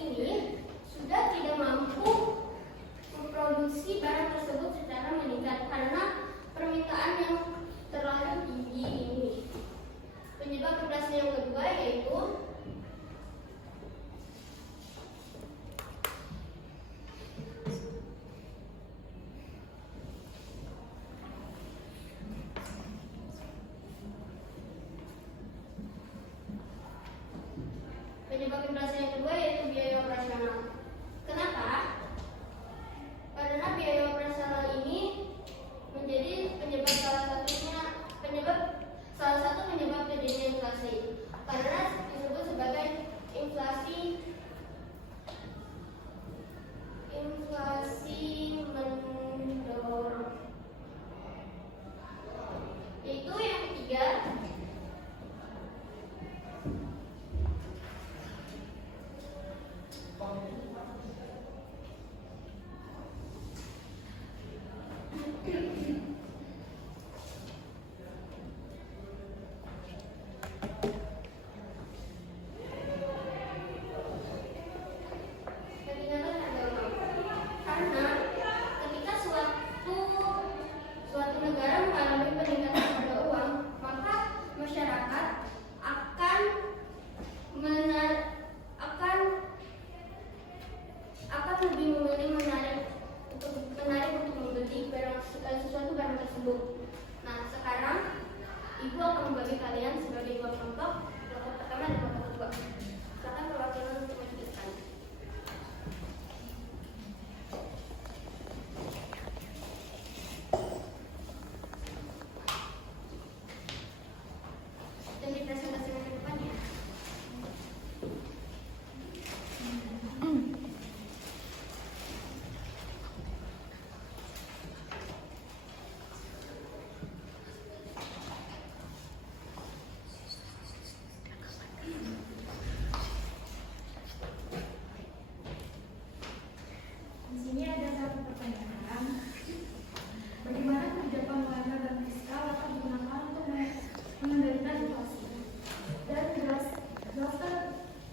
ini sudah tidak mampu memproduksi barang tersebut secara meningkat karena permintaan yang terlalu tinggi ini. Penyebab inflasi yang kedua yaitu biaya operasional. Kenapa? Karena biaya operasional ini menjadi salah satu penyebab terjadinya inflasi. Karena disebut sebagai inflasi mendorong. Itu yang ketiga. Lebih memilih menarik untuk membeli sesuatu barang tersebut. Nah, sekarang Ibu akan membagi kalian sebagai dua kelompok pertama dan kelompok kedua. Silakan perwakilan untuk menjelaskan. Dan dipresentasikan ke depannya.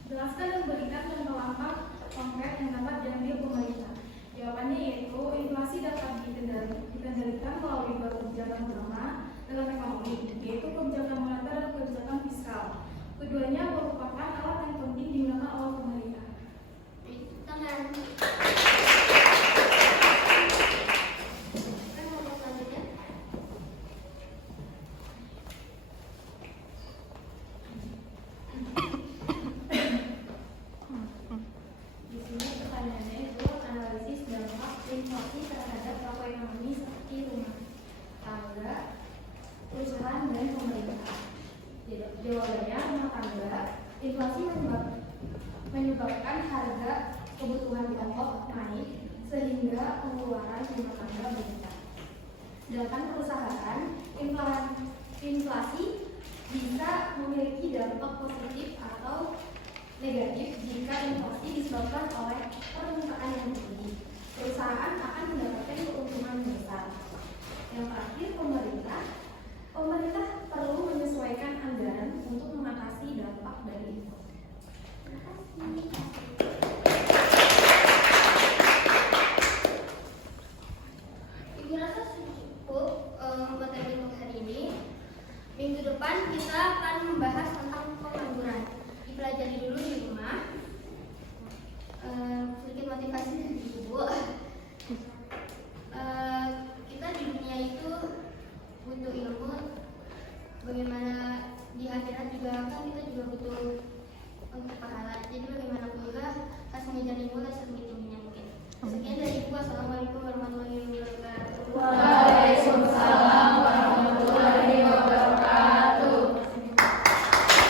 Jelaskan dan berikan contoh langkah konkret yang dapat diambil pemerintah. Jawabannya yaitu inflasi dapat dikendalikan melalui dua kebijakan utama dalam ekonomi, yaitu kebijakan moneter dan kebijakan fiskal. Keduanya merupakan alat yang penting digunakan oleh pemerintah. Tangan. Inflasi terhadap pelaku ekonomi seperti rumah tangga, perusahaan, dan pemerintah. Jawabannya, rumah tangga, inflasi menyebabkan harga kebutuhan pokok naik sehingga pengeluaran rumah tangga meningkat. Sedangkan perusahaan, inflasi bisa memiliki dampak positif atau negatif jika inflasi disebabkan oleh permintaan yang tinggi. Perusahaan akan mendapatkan keuntungan besar. Yang terakhir, pemerintah perlu menyesuaikan anggaran untuk mengatasi dampak dari inflasi. Terima kasih. Ibu rasa cukup materi untuk hari ini. Minggu depan kita akan membahas tentang pengangguran. Dipelajari dulu di rumah. Sedikit motivasi dari Ibu. Kita di dunia itu butuh ilmu. Bagaimana di akhirat juga kan kita juga butuh pahala. Jadi bagaimanapun juga pas mengejar ilmu lah setinggi-tingginya mungkin. Sekian dari Ibu. Assalamualaikum warahmatullahi wabarakatuh.